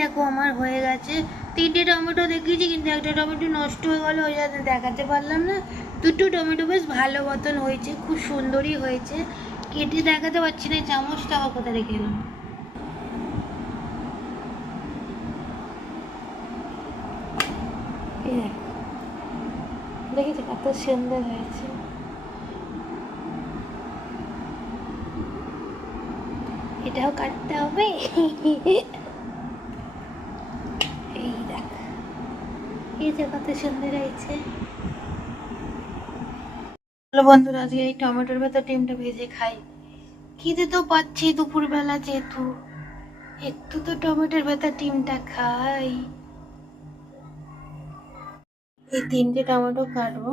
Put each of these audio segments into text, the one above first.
দেখো আমার হয়ে গেছে। 3টে টমেটো দেখিয়েছি, কিন্তু একটা টমেটো নষ্ট হয়ে গেল, ওই জন্য দেখাতে পারলাম না। 2টো টমেটো বেশ ভালো মতন হয়েছে, খুব সুন্দরই হয়েছে। কেটে দেখাতে পারছি না, চামচটা আবার কোথায় রেখে এলাম। দেখেছি কত সুন্দর হয়েছে। এটাও কাটতে হবে। এই দেখ, এই যে কত সুন্দর হয়েছে। চলো বন্ধুরা, আজকে এই টমেটোর ভেতর ডিমটা ভেজে খাই। খিদে তো পাচ্ছি দুপুরবেলা, যেহেতু একটু তো টমেটোর ভেতর ডিমটা খাই। এই 3টে টমেটো কাটবো।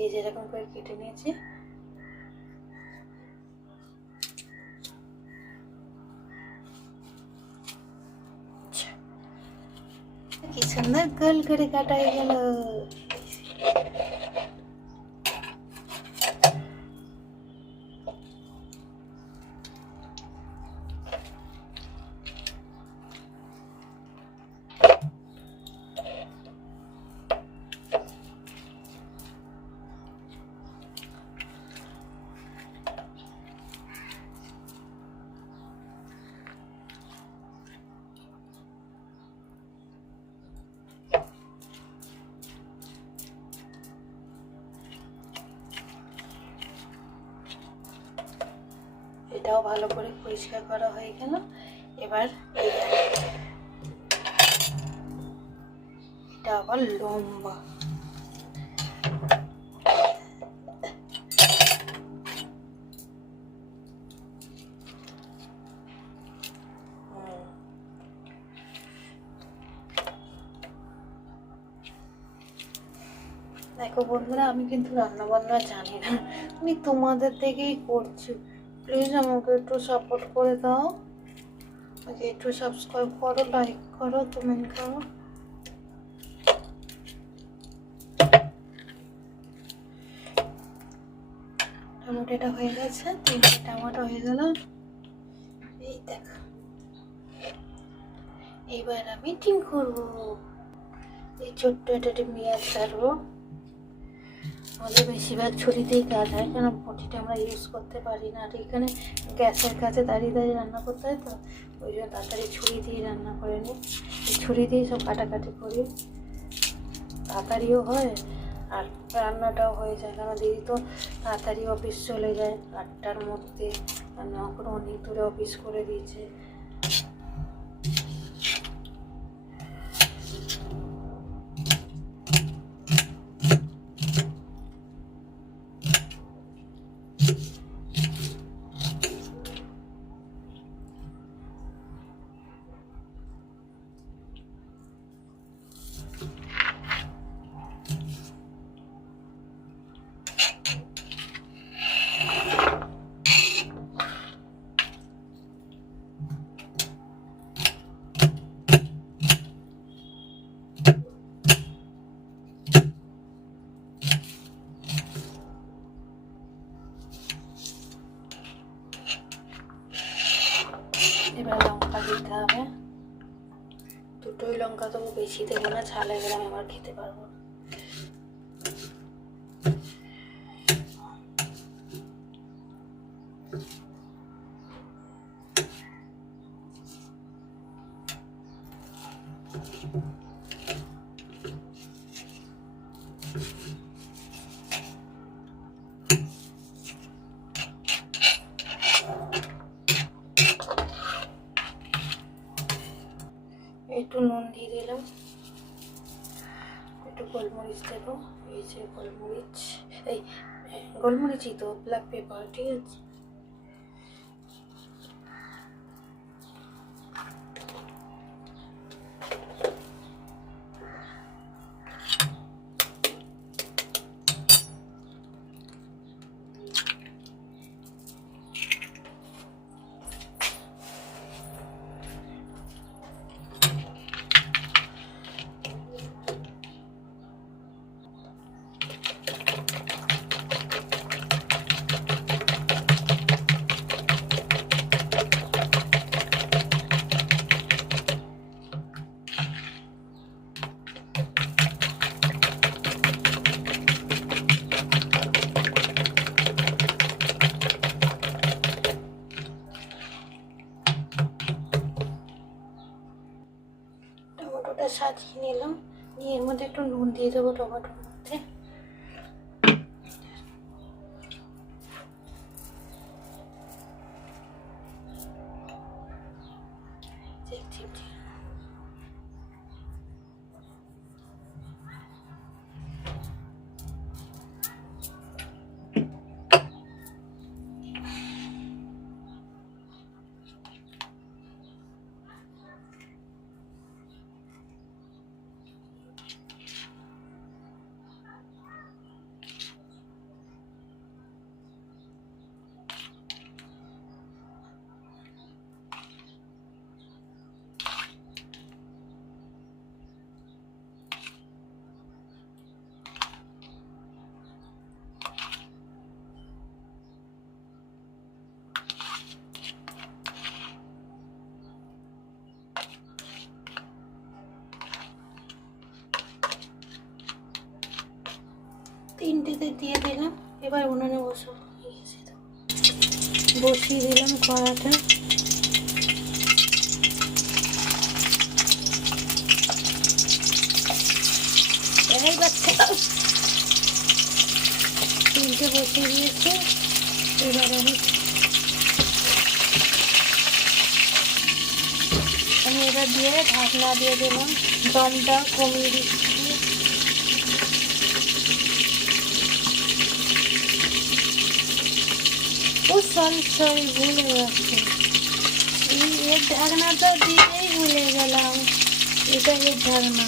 এই যেরকম করে কেটে নিয়েছি। কি সুন্দর গোল করে কাটা হয়ে গেল। এটাও ভালো করে পরিষ্কার করা হয়ে গেল। এবার এটা আবার লম্বা। দেখো বন্ধুরা, আমি কিন্তু রান্না বান্না জানি না, আমি তোমাদের থেকেই করছি। প্লিজ আমাকে একটু সাপোর্ট করে দাও, আমাকে একটু সাবস্ক্রাইব করো, লাইক করো, কমেন্ট করো। টমেটোটা হয়ে গেছে, 3টে টমেটো হয়ে গেল। এই দেখো, এইবার আমি ডিম করবো। এই ছোট্ট একটা পেঁয়াজ কাটবো। আমাদের বেশিরভাগ ছুরিতেই কাজ হয়, কেন বটিটা আমরা ইউজ করতে পারি না। আর এখানে গ্যাসের কাছে দাঁড়িয়ে দাঁড়িয়ে রান্না করতে হয়, তো ওই জন্য তাড়াতাড়ি ছুরি দিয়ে রান্না করে নিই। ছুরি দিয়ে সব কাটাকাটি করি, তাড়াতাড়িও হয় আর রান্নাটাও হয়ে যায়। কারণ দিদি তো তাড়াতাড়ি অফিস চলে যায় 8টার মধ্যে, আর এখন অনেক দূরে অফিস করে দিয়েছে। এবার লঙ্কা দিতে হবে। 2টোই লঙ্কা দেবো, বেশি দেবো না, ঝালে গেলে আমি আবার খেতে পারবো। একটু নুন দিয়ে দিলাম, একটু গোলমরিচ দেবো। এই যে গোলমরিচ, এই গোলমরিচই তো, ব্ল্যাক পেপার, ঠিক আছে। একটু নুন দিয়ে দেবো টমেটোর মধ্যে। চিমচি 3টেতে দিয়ে দিলাম। এবার উনুনে বসিয়ে দিলাম কড়াটা। এই বাচ্চা 3টে বসিয়ে দিয়েছে। এবার আমি এবার দিয়ে ঢাকনা দিয়ে দিলাম, দমটা কমিয়ে দিচ্ছি। ও সরি ভুলে যাচ্ছে, এর ঢাকনাটা দিয়েই ভুলে গেলাম। এটা এর ঢাকনা।